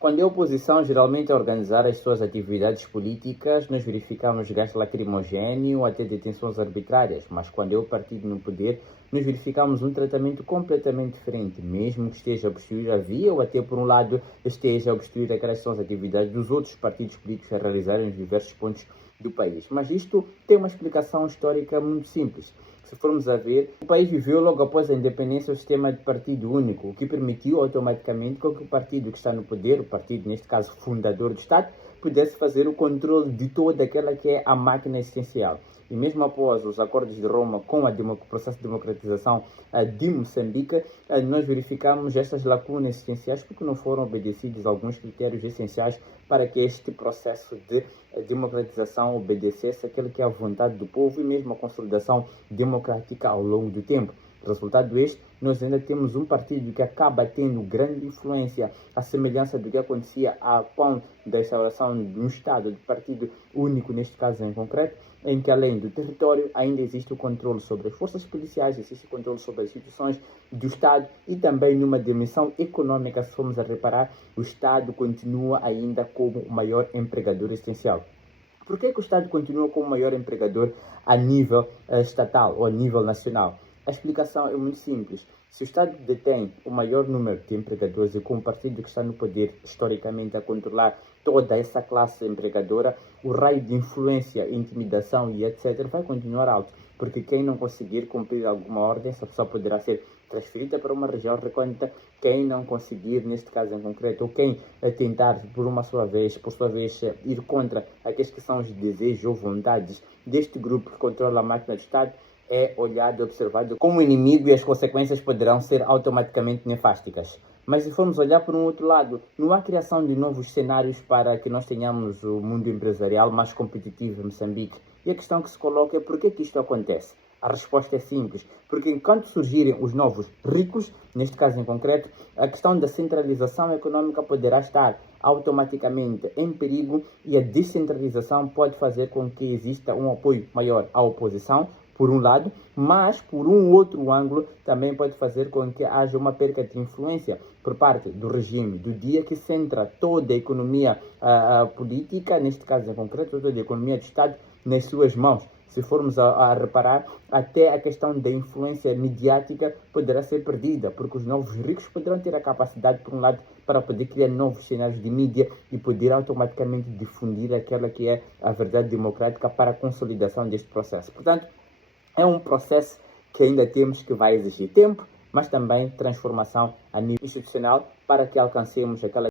Quando é a oposição, geralmente a organizar as suas atividades políticas, nós verificamos gás lacrimogéneo até detenções arbitrárias, mas quando é o partido no poder, nós verificamos um tratamento completamente diferente, mesmo que esteja a obstruir a via ou até, por um lado, esteja a obstruir aquelas que são as atividades dos outros partidos políticos a realizarem nos diversos pontos do país. Mas isto tem uma explicação histórica muito simples. Se formos a ver, o país viveu logo após a independência o sistema de partido único, o que permitiu automaticamente com que o partido que está no poder, o partido neste caso fundador do Estado, pudesse fazer o controle de toda aquela que é a máquina essencial. E mesmo após os acordos de Roma com o processo de democratização de Moçambique, nós verificamos estas lacunas essenciais porque não foram obedecidos alguns critérios essenciais para que este processo de democratização obedecesse aquilo que é a vontade do povo e mesmo a consolidação democrática ao longo do tempo. Resultado este, nós ainda temos um partido que acaba tendo grande influência, à semelhança do que acontecia quando da instauração de um Estado de partido único, neste caso em concreto, em que além do território ainda existe o controle sobre as forças policiais, existe o controle sobre as instituições do Estado e também numa dimensão econômica, se formos a reparar, o Estado continua ainda como o maior empregador essencial. Por que o Estado continua como o maior empregador a nível estatal ou a nível nacional? A explicação é muito simples. Se o Estado detém o maior número de empregadores e com o partido que está no poder, historicamente, a controlar toda essa classe empregadora, o raio de influência, intimidação e etc. vai continuar alto, porque quem não conseguir cumprir alguma ordem, essa pessoa poderá ser transferida para uma região recôndita. Quem não conseguir, neste caso em concreto, ou quem tentar, por sua vez, ir contra aqueles que são os desejos ou vontades deste grupo que controla a máquina do Estado, é olhado e observado como inimigo e as consequências poderão ser automaticamente nefásticas. Mas se formos olhar por um outro lado, não há criação de novos cenários para que nós tenhamos o mundo empresarial mais competitivo em Moçambique. E a questão que se coloca é por que isto acontece? A resposta é simples, porque enquanto surgirem os novos ricos, neste caso em concreto, a questão da centralização econômica poderá estar automaticamente em perigo e a descentralização pode fazer com que exista um apoio maior à oposição, por um lado, mas por um outro ângulo também pode fazer com que haja uma perca de influência por parte do regime do dia que centra toda a economia política, neste caso em concreto, toda a economia do Estado nas suas mãos. Se formos a reparar, até a questão da influência mediática poderá ser perdida, porque os novos ricos poderão ter a capacidade, por um lado, para poder criar novos cenários de mídia e poder automaticamente difundir aquela que é a verdade democrática para a consolidação deste processo. Portanto, é um processo que ainda temos que vai exigir tempo, mas também transformação a nível institucional para que alcancemos aquela